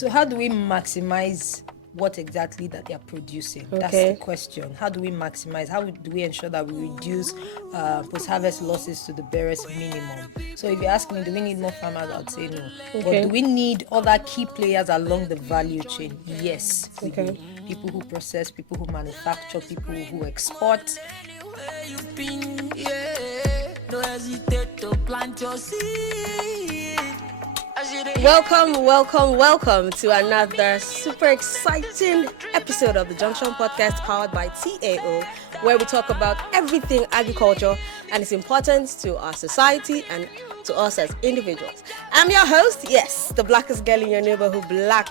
So how do we maximize what exactly that they are producing? That's the question. How do we maximize? How do we ensure that we reduce post-harvest losses to the barest minimum? So if you ask me, do we need more farmers? I'd say no. But do we need other key players along the value chain? Yes, we do. People who process, people who manufacture, people who export. Don't hesitate to plant your seed. Welcome to another super exciting episode of the Junction Podcast powered by TAO, where we talk about everything agriculture and its importance to our society and to us as individuals. I'm your host, yes, the blackest girl in your neighborhood, Black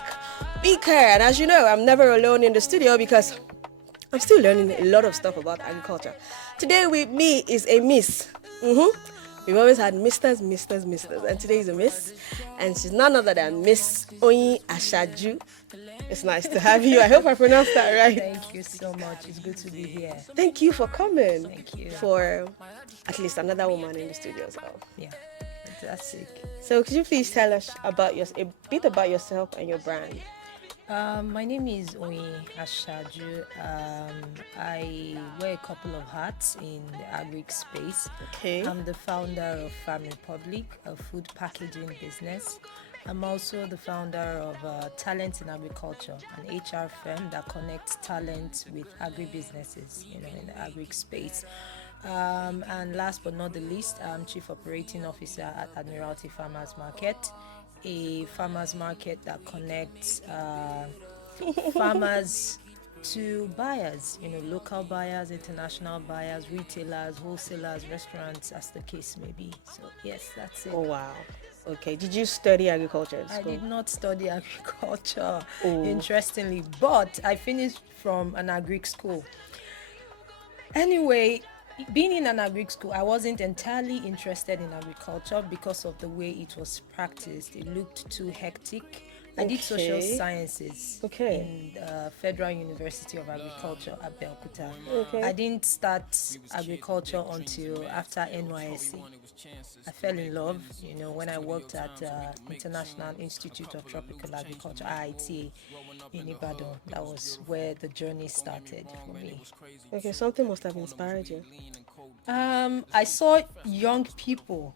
Beaker. And as you know, I'm never alone in the studio because I'm still learning a lot of stuff about agriculture. Today with me is a miss. We've always had misters, and today is a miss. And she's none other than Miss Oyin Asaaju. It's nice to have you. I hope I pronounced that right. Thank you so much. It's good to be here. Thank you for coming. Thank you. For at least another woman in the studio as well. Yeah, fantastic. So could you please tell us about a bit about yourself and your brand? My name is Oyin Asaaju. I wear a couple of hats in the agri space. Okay. I'm the founder of Farm Republic, a food packaging business. I'm also the founder of Talent in Agriculture, an HR firm that connects talent with agribusinesses, in the agri space. And last but not the least, I'm Chief Operating Officer at Admiralty Farmers Market, a farmers market that connects farmers to buyers, local buyers, international buyers, retailers, wholesalers, restaurants, as the case may be. So yes, that's it. Oh wow. Okay. Did you study agriculture at school? I did not study agriculture, interestingly, but I finished from an agric school. Anyway, being in an agric school, I wasn't entirely interested in agriculture because of the way it was practiced. It looked too hectic. I did social sciences in Federal University of Agriculture at Belkuta. I didn't start agriculture until after NYSC. I fell in love, when I worked at International Institute of Tropical Agriculture, IITA, in Ibadan. That was where the journey started for me. Okay, something must have inspired you. I saw young people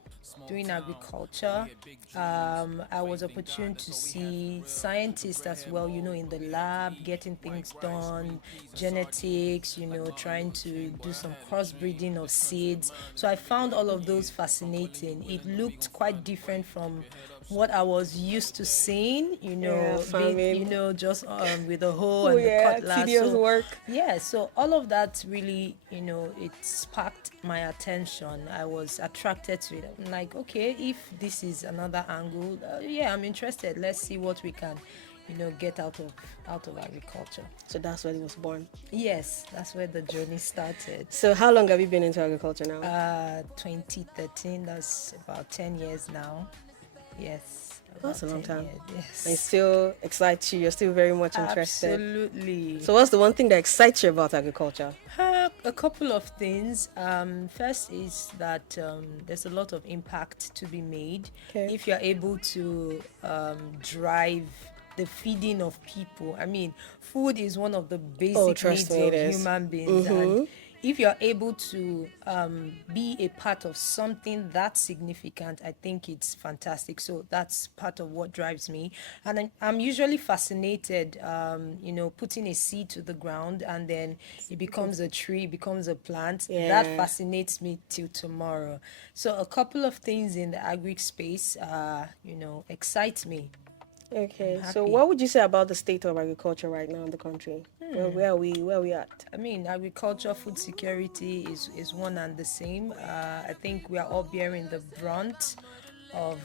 doing agriculture. I was opportune to see scientists as well, in the lab, getting things done, genetics, trying to do some crossbreeding of seeds. So I found all of those fascinating. It looked quite different from what I was used to seeing, farming. just with the hoe and the cutlass. Tedious work. Yeah, so all of that really, it sparked my attention. I was attracted to it. I'm like, okay, if this is another angle, I'm interested. Let's see what we can, get out of agriculture. So that's when it was born. Yes, that's where the journey started. So how long have you been into agriculture now? 2013. That's about 10 years now. Yes. That's a long time. Years, yes. And it still excites you. You're still very much interested. Absolutely. So what's the one thing that excites you about agriculture? A couple of things. First is that there's a lot of impact to be made if you're able to drive the feeding of people. I mean, food is one of the basic needs of human beings. And if you're able to be a part of something that's significant, I think it's fantastic. So that's part of what drives me. And I'm usually fascinated, putting a seed to the ground and then it becomes a tree, becomes a plant. Yeah. That fascinates me till tomorrow. So a couple of things in the agri space, excite me. Okay, so what would you say about the state of agriculture right now in the country? Where are we at? I mean, agriculture, food security is one and the same. I think we are all bearing the brunt of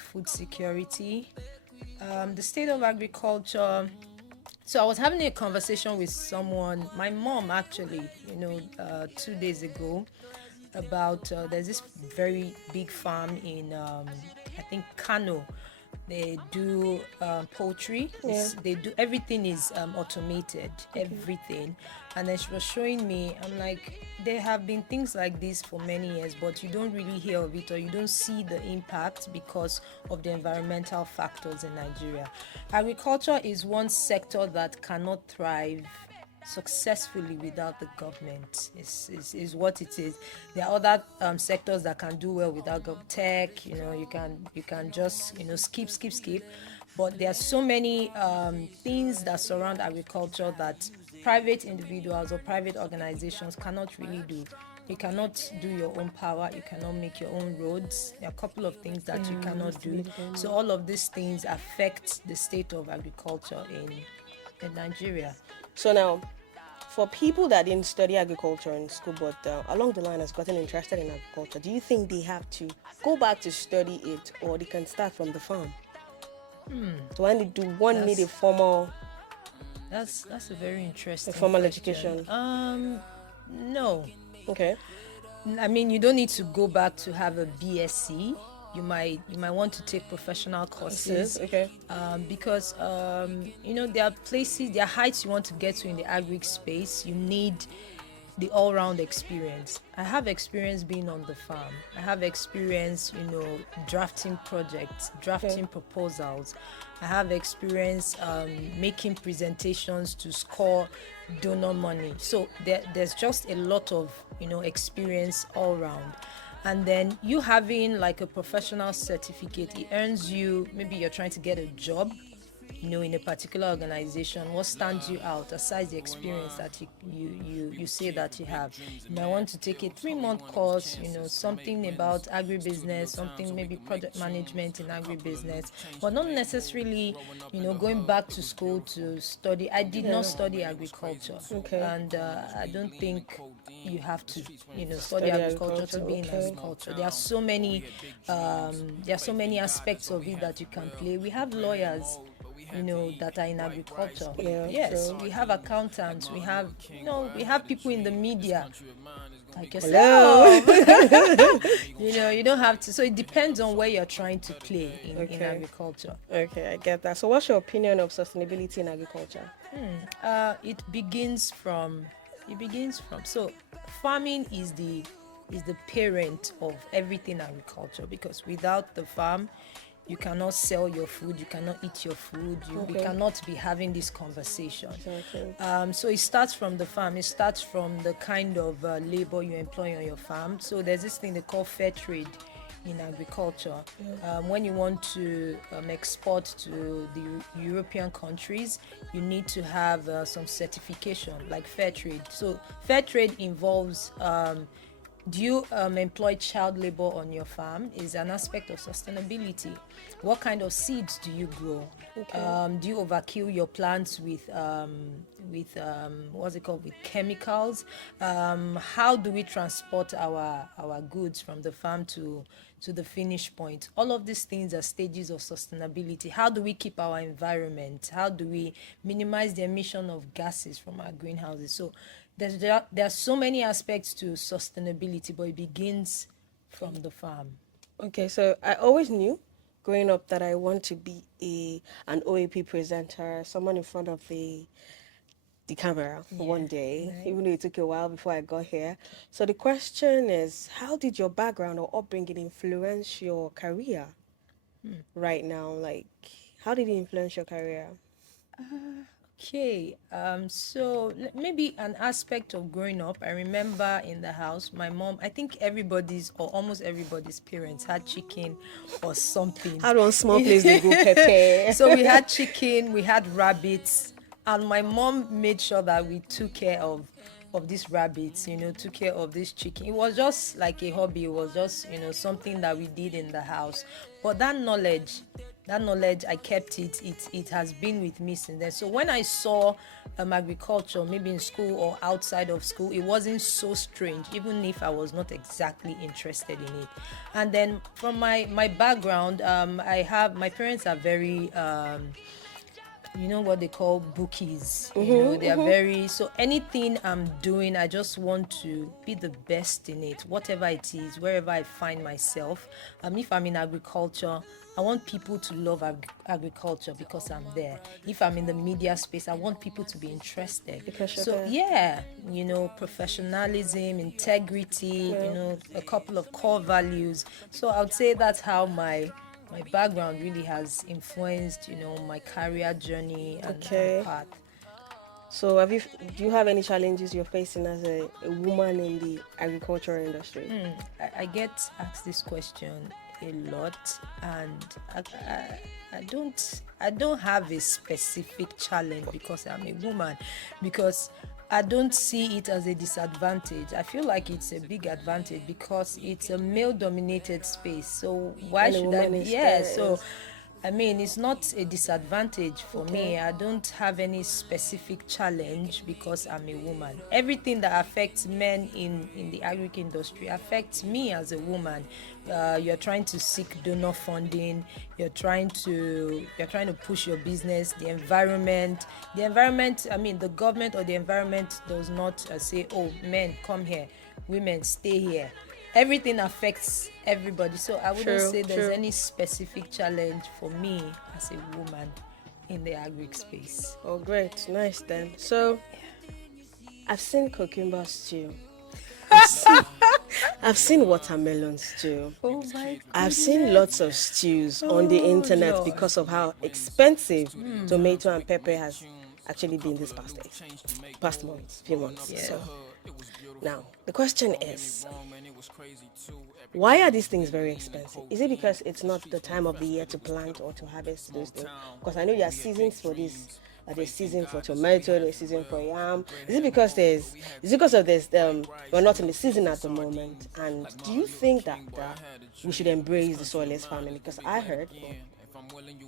food security. The state of agriculture. So I was having a conversation with someone, my mom actually, 2 days ago, about there's this very big farm in, I think, Kano. they do poultry. They do everything is automated, everything. And then she was showing me, I'm like, there have been things like this for many years, but you don't really hear of it, or you don't see the impact because of the environmental factors in Nigeria. Agriculture is one sector that cannot thrive successfully without the government. Is what it is. There are other sectors that can do well without tech. You can just skip, but there are so many things that surround agriculture that private individuals or private organizations cannot really do. You cannot do your own power, you cannot make your own roads. There are a couple of things that you cannot do. So all of these things affect the state of agriculture in Nigeria. So now, for people that didn't study agriculture in school, but along the line has gotten interested in agriculture, do you think they have to go back to study it, or they can start from the farm? So when they do one need a formal... That's a very interesting formal question. education. No. Okay. I mean, you don't need to go back to have a BSc. You might want to take professional courses. Okay. Because there are places, there are heights you want to get to in the agri space. You need the all-round experience. I have experience being on the farm. I have experience, drafting projects, drafting proposals. I have experience making presentations to score donor money. So there's just a lot of, experience all around. And then you having like a professional certificate, it earns you, maybe you're trying to get a job, in a particular organization. What stands you out aside the experience that you say that you have? You might want to take a 3-month course, something about agribusiness, something maybe project management in agribusiness, but not necessarily, going back to school to study. I did not study agriculture, and I don't think you have to, study agriculture to be in agriculture. There are so many aspects of it that you can play. We have lawyers, that are in agriculture. Yes, we have accountants. We have people in the media, like yourself. You don't have to. So it depends on where you're trying to play in agriculture. Okay, I get that. So what's your opinion of sustainability in agriculture? It begins from. So farming is the parent of everything agriculture, because without the farm, you cannot sell your food, you cannot eat your food, we cannot be having this conversation. Exactly. So it starts from the farm, it starts from the kind of labor you employ on your farm. So there's this thing they call fair trade in agriculture. When you want to export to the European countries, you need to have some certification like fair trade. So fair trade involves do you employ child labor on your farm? Is an aspect of sustainability. What kind of seeds do you grow? Do you overkill your plants with what's it called, with chemicals? How do we transport our goods from the farm to the finish point? All of these things are stages of sustainability. How do we keep our environment? How do we minimize the emission of gases from our greenhouses? So there are so many aspects to sustainability, but it begins from the farm. Okay, so I always knew growing up that I want to be an OAP presenter, someone in front of the camera one day, even though it took a while before I got here. So the question is, how did your background or upbringing influence your career right now? Like, how did it influence your career? Okay, so maybe an aspect of growing up. I remember in the house, my mom, I think everybody's or almost everybody's parents had chicken or something. Had one small place they go pepper. So we had chicken, we had rabbits, and my mom made sure that we took care of these rabbits, took care of this chicken. It was just like a hobby. It was just, something that we did in the house. But that knowledge, I kept it. It has been with me since then. So when I saw agriculture, maybe in school or outside of school, it wasn't so strange, even if I was not exactly interested in it. And then from my background, my parents are very you know what they call bookies. They are very, so anything I'm doing, I just want to be the best in it, whatever it is, wherever I find myself. If I'm in agriculture, I want people to love agriculture because I'm there. If I'm in the media space, I want people to be interested. Because you're So there. yeah, professionalism, integrity, a couple of core values. So I would say that's how my background really has influenced, my career journey and path. So do you have any challenges you're facing as a woman in the agricultural industry? I get asked this question a lot, and I don't have a specific challenge because I'm a woman, because I don't see it as a disadvantage. I feel like it's a big advantage because it's a male-dominated space. So why And a should I? woman is Yeah. there, So, yes. I mean, it's not a disadvantage for me. I don't have any specific challenge because I'm a woman. Everything that affects men in the agri industry affects me as a woman. You're trying to seek donor funding. You're trying to push your business. The environment. I mean, the government or the environment does not say, "Oh, men, come here. Women, stay here." Everything affects everybody. So I wouldn't say there's any specific challenge for me as a woman in the agri space. Oh, great. Nice then. So, I've seen cucumber stew. I've seen watermelon stew. Oh my God. I've seen lots of stews on the internet Lord. because of how expensive tomato and pepper has actually been this past few months. Yeah. So, now, the question is, why are these things very expensive? Is it because it's not the time of the year to plant or to harvest those things? Because I know there are seasons for this. There's season for tomato, there's season for yam. Is it because we're not in the season at the moment? And do you think that we should embrace the soilless farming? Because I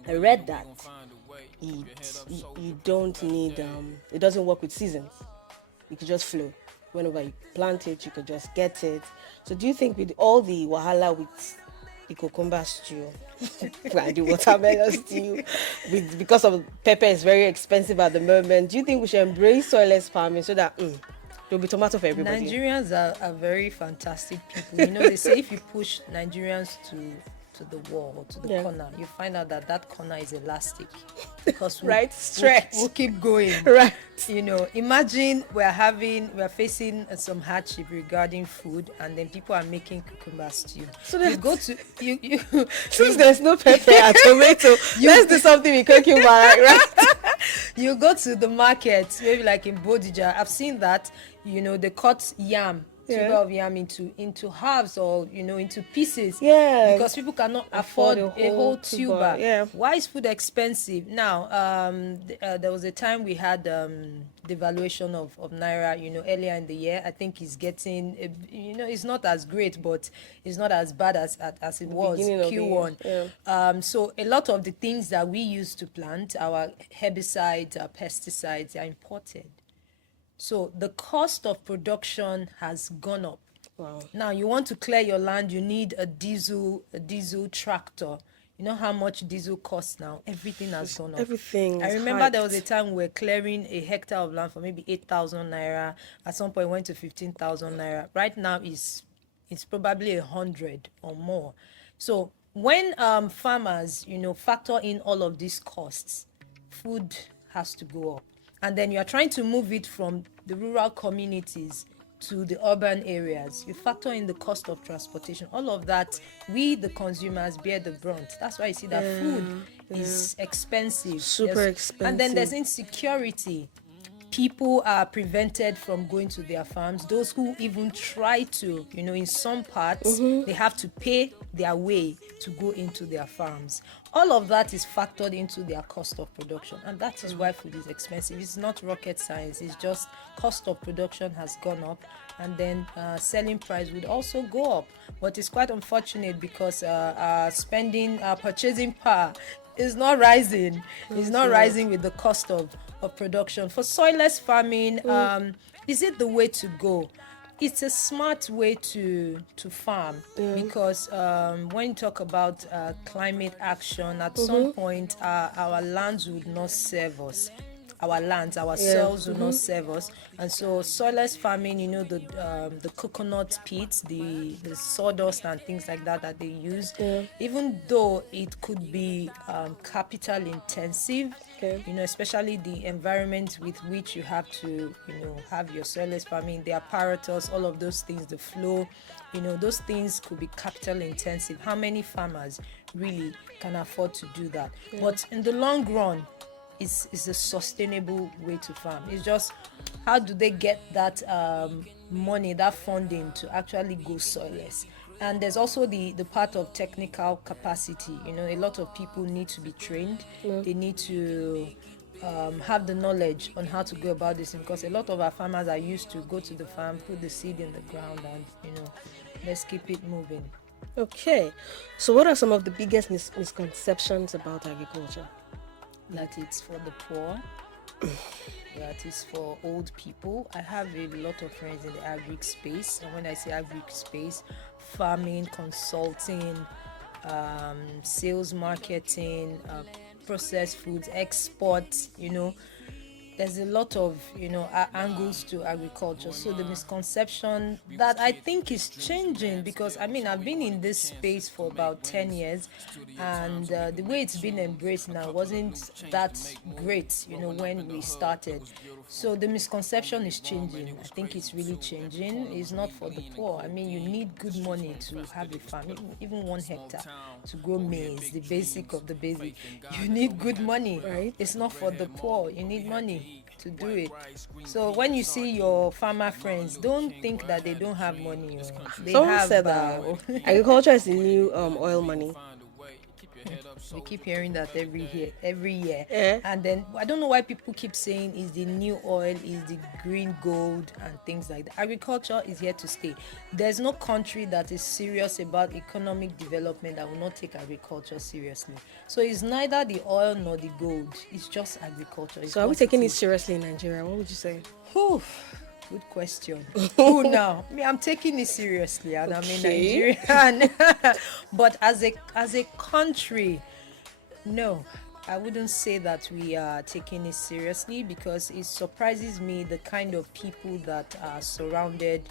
read that you don't need it doesn't work with seasons. You could just flow. Whenever you plant it, you could just get it. So do you think with all the wahala with the cucumber stew and the watermelon stew, because of pepper is very expensive at the moment, do you think we should embrace soilless farming so that there'll be tomato for everybody? Nigerians are very fantastic people. They say if you push Nigerians to the wall or to the corner, you find out that corner is elastic because we'll keep going. Right. Imagine we're facing some hardship regarding food, and then people are making cucumber stew. So you go to you since there's no pepper and tomato, let's do something with cucumber, right? You go to the market, maybe like in Bodija. I've seen that. They cut yam. Tuber of yam into halves or into pieces, because people cannot afford a whole tuber. Why is food expensive now? There was a time we had devaluation of naira, earlier in the year. I think it's getting it's not as great, but it's not as bad as it was Q1. So a lot of the things that we use to plant, our herbicides, our pesticides, are imported. So the cost of production has gone up. Wow. Now you want to clear your land, you need a diesel tractor. You know how much diesel costs now? Everything has gone up. Everything. I remember there was a time we were clearing a hectare of land for maybe 8,000 naira. At some point it went to 15,000 naira. Right now it's probably 100 or more. So when farmers, factor in all of these costs, food has to go up. And then you are trying to move it from the rural communities to the urban areas. You factor in the cost of transportation. All of that, we, the consumers, bear the brunt. That's why you see that food is expensive. Super expensive. And then there's insecurity. People are prevented from going to their farms. Those who even try to, in some parts, they have to pay their way to go into their farms. All of that is factored into their cost of production, and that is why food is expensive. It's not rocket science. It's just cost of production has gone up, and then selling price would also go up. But it's quite unfortunate because our purchasing power is not rising. It's not rising with the cost of production. For soilless farming, is it the way to go? it's a smart way to farm because when you talk about climate action, at some point our lands would not serve us. Our lands, our soils will not serve us, and so soilless farming, the coconut pits, the sawdust and things like that they use, even though it could be capital intensive, especially the environment with which you have to, have your soilless farming, the apparatus, all of those things, the flow, those things could be capital intensive. How many farmers really can afford to do that? But in the long run, it's a sustainable way to farm. It's just how do they get that money, that funding to actually go soilless. And there's also the part of technical capacity. A lot of people need to be trained. They need to have the knowledge on how to go about this, because a lot of our farmers are used to go to the farm, put the seed in the ground, and let's keep it moving. Okay, so what are some of the biggest misconceptions about agriculture? That it's for the poor, that is for old people. I have a lot of friends in the agric space, and when I say agric space, farming, consulting, sales, marketing, processed foods, exports, there's a lot of angles to agriculture. So the misconception that I think is changing, because I've been in this space for about 10 years, and the way it's been embraced now wasn't that great when we started. So the misconception is changing. I think it's really changing. It's not for the poor. You need good money to have a farm, even 1 hectare to grow maize, the basic of the basic. You need good money, right? It's not for the poor. You need money to do it. So when you see your farmer friends, don't think that they don't have money. They Someone have said that agriculture is the new oil money. We keep hearing that every year. Yeah. And then I don't know why people keep saying is the new oil, is the green gold and things like that. Agriculture is here to stay. There's no country that is serious about economic development that will not take agriculture seriously. So it's neither the oil nor the gold. It's just agriculture. So are we taking it seriously in Nigeria? What would you say? Whew. Good question. Who now? I'm taking it seriously, and I'm a Nigerian. But as a country, no, I wouldn't say that we are taking it seriously, because it surprises me the kind of people that are surrounded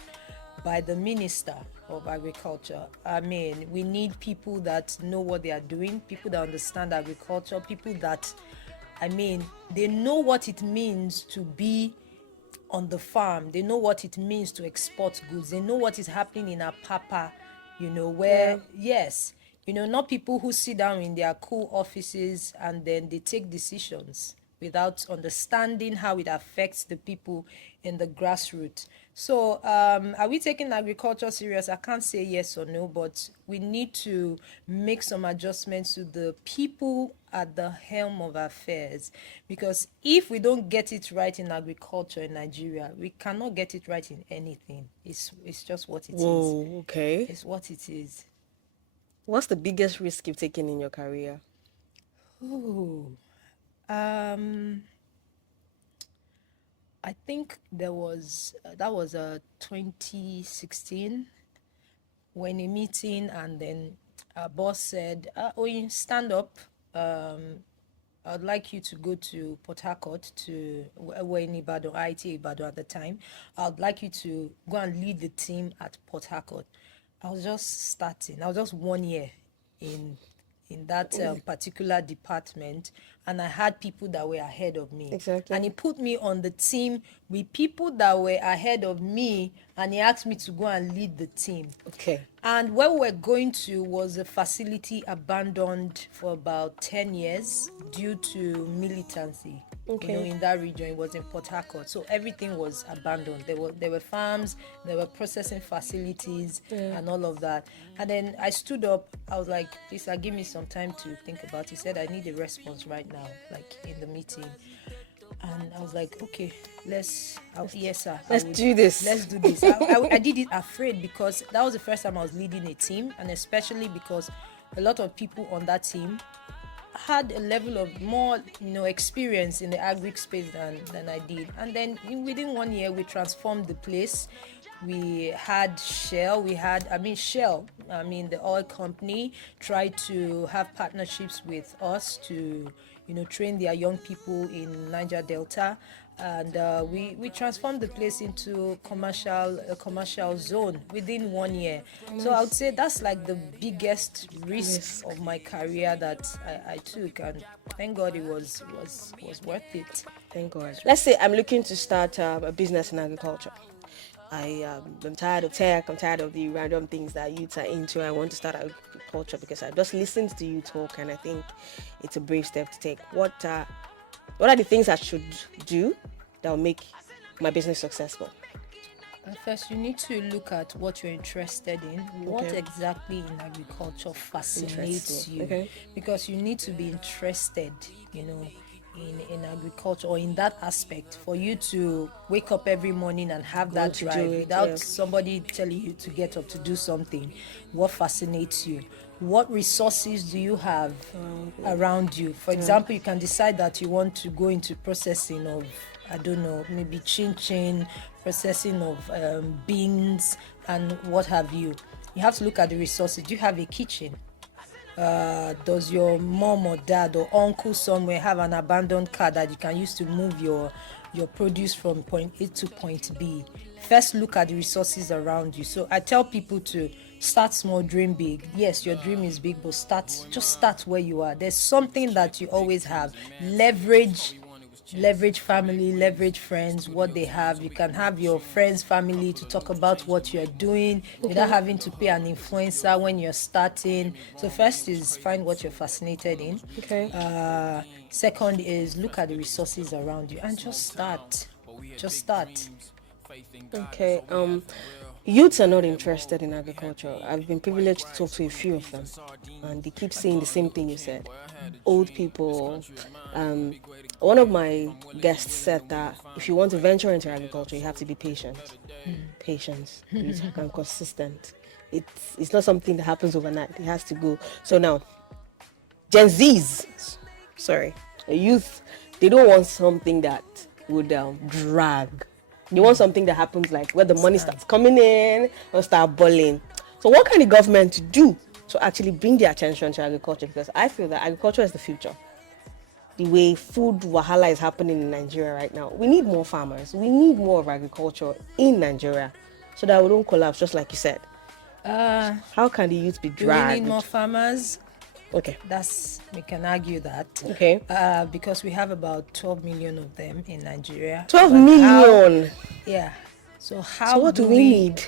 by the Minister of Agriculture. We need people that know what they are doing, people that understand agriculture, people that, they know what it means to be on the farm. They know what it means to export goods. They know what is happening in Apapa, where, yes, not people who sit down in their cool offices and then they take decisions without understanding how it affects the people in the grassroots. So are we taking agriculture serious? I can't say yes or no, but we need to make some adjustments to the people at the helm of affairs, because if we don't get it right in agriculture in Nigeria, we cannot get it right in anything. It's just what it is. Okay. It's what it is. What's the biggest risk you've taken in your career? I think that was 2016, when a meeting, and then our boss said, Oyin, stand up. I'd like you to go to Port Harcourt, we're in Ibadan, IT Ibadan at the time. I'd like you to go and lead the team at Port Harcourt. I was just starting. I was just 1 year in that particular department, and I had people that were ahead of me. Exactly. And he put me on the team with people that were ahead of me, and he asked me to go and lead the team. Okay. And where we were going to was a facility abandoned for about 10 years due to militancy. Okay. In that region. It was in Port Harcourt, so everything was abandoned. There were farms, there were processing facilities, and all of that. And then I stood up. I was like, please, give me some time to think about it. He said, I need a response right now, like in the meeting. And I was like, okay, yes, sir. Let's do this. Let's do this. I did it afraid, because that was the first time I was leading a team, and especially because a lot of people on that team had a level of more experience in the agric space than I did. And then within 1 year we transformed the place. We had Shell. The oil company tried to have partnerships with us to, train their young people in Niger Delta, and we transformed the place into a commercial zone within 1 year. So I would say that's like the biggest risk of my career that I took, and thank God it was worth it. Thank God. Let's say I'm looking to start a business in agriculture. I'm tired of tech. I'm tired of the random things that youths are into. I want to start agriculture because I just listened to you talk, and I think it's a brave step to take. What are the things I should do that will make my business successful? First, you need to look at what you're interested in. What exactly in agriculture fascinates you? Okay. Because you need to be interested, in agriculture or in that aspect for you to wake up every morning and have that drive without somebody telling you to get up to do something. What fascinates you? What resources do you have around you? For example, you can decide that you want to go into processing of, I don't know, maybe chin, processing of beans and what have you. You have to look at the resources. Do you have a kitchen? Does your mom or dad or uncle somewhere have an abandoned car that you can use to move your produce from point A to point B? First, look at the resources around you. So I tell people to start small, dream big. Yes, your dream is big, but just start where you are. There's something that you always have. Leverage family, leverage friends, what they have. You can have your friends' family to talk about what you're doing without having to pay an influencer when you're starting. So first is find what you're fascinated in. Okay. Second is look at the resources around you and just start. Okay. Youths are not interested in agriculture. I've been privileged to talk to a few of them, and they keep saying the same thing you said. Old people. One of my guests said that if you want to venture into agriculture, you have to be patient. Patience and consistent. It's not something that happens overnight. It has to go. So now, Gen Zs, youth, they don't want something that would drag. They want something that happens like where the money starts coming in or start boiling. So what can the government do to actually bring their attention to agriculture? Because I feel that agriculture is the future. The way food wahala is happening in Nigeria right now, we need more farmers. We need more of agriculture in Nigeria so that we don't collapse, just like you said. How can the youth be dragged? Do we need more farmers? Okay. We can argue that. Okay. Because we have about 12 million of them in Nigeria. 12 million? Yeah. So what do we need?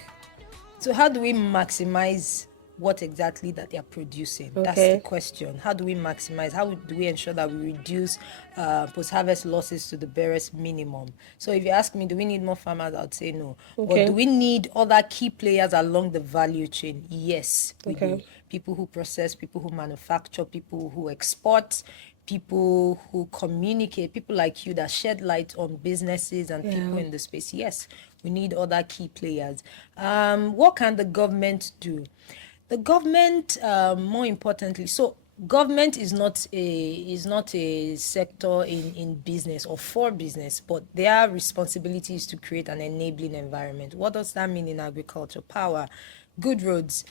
So how do we maximize what exactly that they are producing? Okay. That's the question. How do we maximize? How do we ensure that we reduce post-harvest losses to the barest minimum? So if you ask me, do we need more farmers? I would say no. Okay. But do we need other key players along the value chain? Yes, we do. People who process, people who manufacture, people who export, people who communicate, people like you that shed light on businesses and people in the space. Yes, we need other key players. What can the government do? The government, more importantly, so government is not a sector in business or for business, but their responsibility is to create an enabling environment. What does that mean in agriculture? Power, good roads,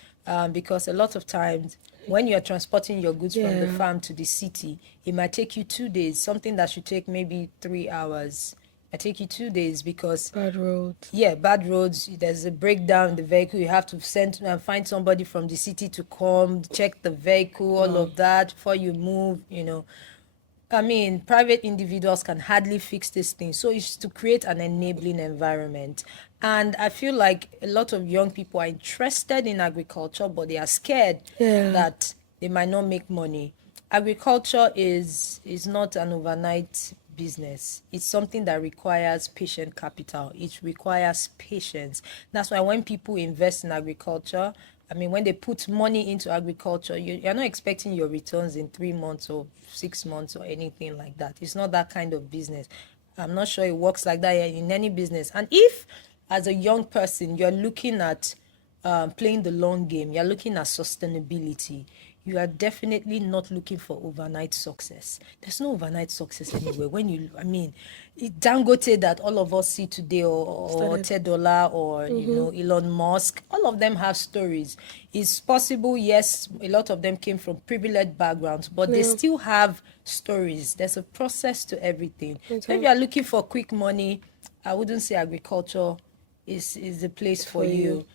because a lot of times when you're transporting your goods from the farm to the city, it might take you 2 days, something that should take maybe 3 hours. It take you 2 days because bad roads. Yeah, bad roads. There's a breakdown in the vehicle. You have to send and find somebody from the city to come check the vehicle, all of that before you move. I mean, private individuals can hardly fix this thing. So it's to create an enabling environment. And I feel like a lot of young people are interested in agriculture, but they are scared that they might not make money. Agriculture is not an overnight business. It's something that requires patient capital. It requires patience. That's why when people invest in agriculture, I mean, when they put money into agriculture, you're not expecting your returns in 3 months or 6 months or anything like that. It's not that kind of business. I'm not sure it works like that in any business. And if, as a young person, you're looking at playing the long game, you're looking at sustainability, you are definitely not looking for overnight success. There's no overnight success anywhere. Dangote that all of us see today, or Tedola, or Elon Musk, all of them have stories. It's possible, yes, a lot of them came from privileged backgrounds, but they still have stories. There's a process to everything. So if you are looking for quick money, I wouldn't say agriculture is the place for you.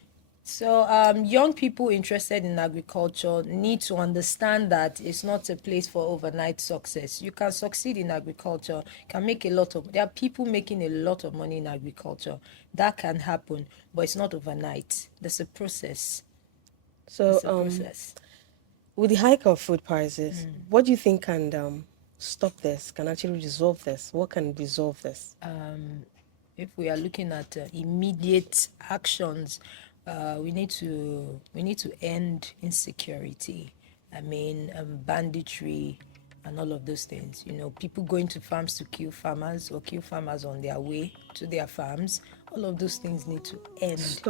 So young people interested in agriculture need to understand that it's not a place for overnight success. You can succeed in agriculture, there are people making a lot of money in agriculture. That can happen, but it's not overnight. There's a process. So with the hike of food prices, what do you think can stop this, can actually resolve this? What can resolve this? If we are looking at immediate actions, we need to end insecurity. Banditry and all of those things. People going to farms to kill farmers, or kill farmers on their way to their farms. All of those things need to end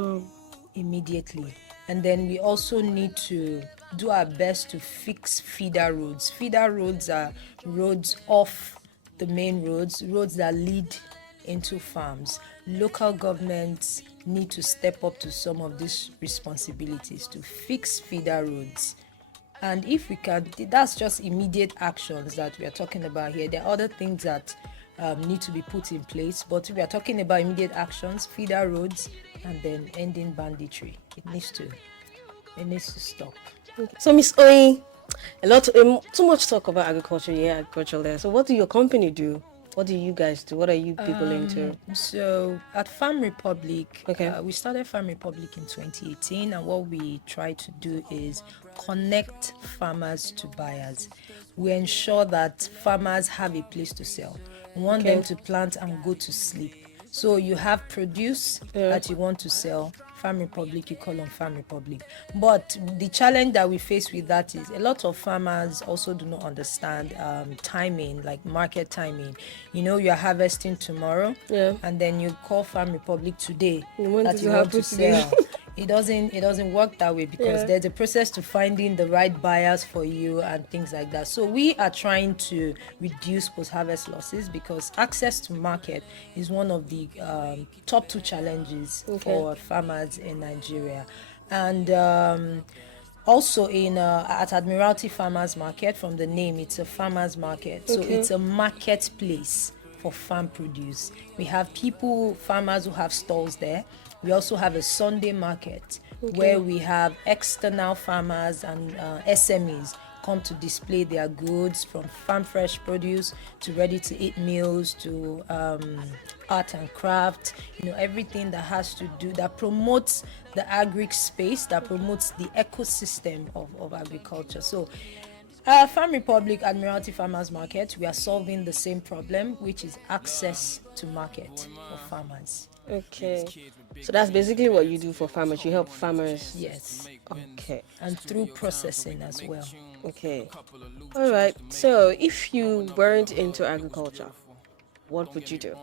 immediately. And then we also need to do our best to fix feeder roads. Feeder roads are roads off the main roads that lead into farms. Local governments need to step up to some of these responsibilities to fix feeder roads. And if we can, that's just immediate actions that we are talking about here. There are other things that need to be put in place, but if we are talking about immediate actions, feeder roads, and then ending banditry, it needs to stop. Okay. So Miss Oyin, too much talk about agriculture here, agriculture there. So what do your company do? What do you guys do? What are you people into? So at Farm Republic, we started Farm Republic in 2018, and what we try to do is connect farmers to buyers. We ensure that farmers have a place to sell. We want them to plant and go to sleep. So you have produce that you want to sell, Farm Republic, you call on Farm Republic. But the challenge that we face with that is a lot of farmers also do not understand timing, like market timing. You're harvesting tomorrow, and then you call Farm Republic today that you want to sell. It doesn't work that way, because there's a process to finding the right buyers for you and things like that. So we are trying to reduce post-harvest losses, because access to market is one of the top 2 challenges for farmers in Nigeria. And also at Admiralty Farmers Market, from the name, it's a farmers market. So it's a marketplace for farm produce. We have farmers who have stalls there. We also have a Sunday market where we have external farmers and SMEs come to display their goods, from farm fresh produce to ready-to-eat meals to art and craft. Everything that has to do, that promotes the agric space, that promotes the ecosystem of agriculture. So Farm Republic, Admiralty Farmers Market, we are solving the same problem, which is access to market for farmers. Okay. So that's basically what you do for farmers. You help farmers. Yes. Okay. And through processing as well. Okay. All right. So if you weren't into agriculture, what would you do?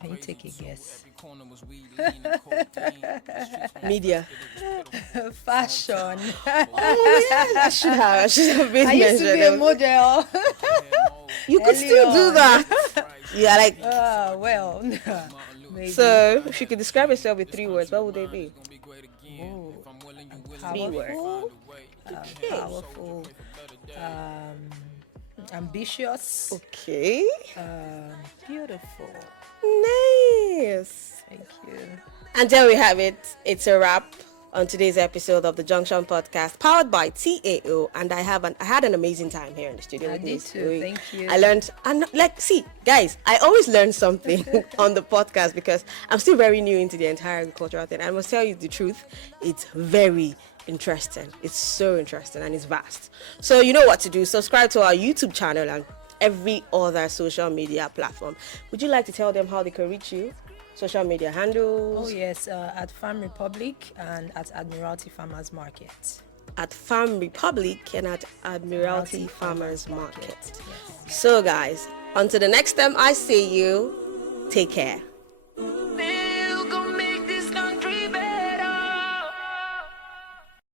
Can you take a guess? Media. Fashion. Oh yeah, I should have been I used to be a model. You could still do that. Yeah, like. Well. Maybe. So, if you could describe yourself with 3 words, what would they be? Ooh, 3 words. Powerful. Ambitious. Okay. Beautiful. Nice. Thank you. And there we have it. It's a wrap on today's episode of the Junction Podcast, powered by TAO. And I had an amazing time here in the studio. I with did Miss too. Oyin. Thank you. I learned, and see, guys, I always learn something on the podcast, because I'm still very new into the entire agricultural thing. I must tell you the truth, it's very interesting. It's so interesting, and it's vast. So you know what to do. Subscribe to our YouTube channel and every other social media platform. Would you like to tell them how they can reach you? Social media handles? Oh yes, at Farm Republic and at Admiralty Farmers Market. At Farm Republic and at Admiralty Farmers Market. Yes. So guys, until the next time I see you, take care.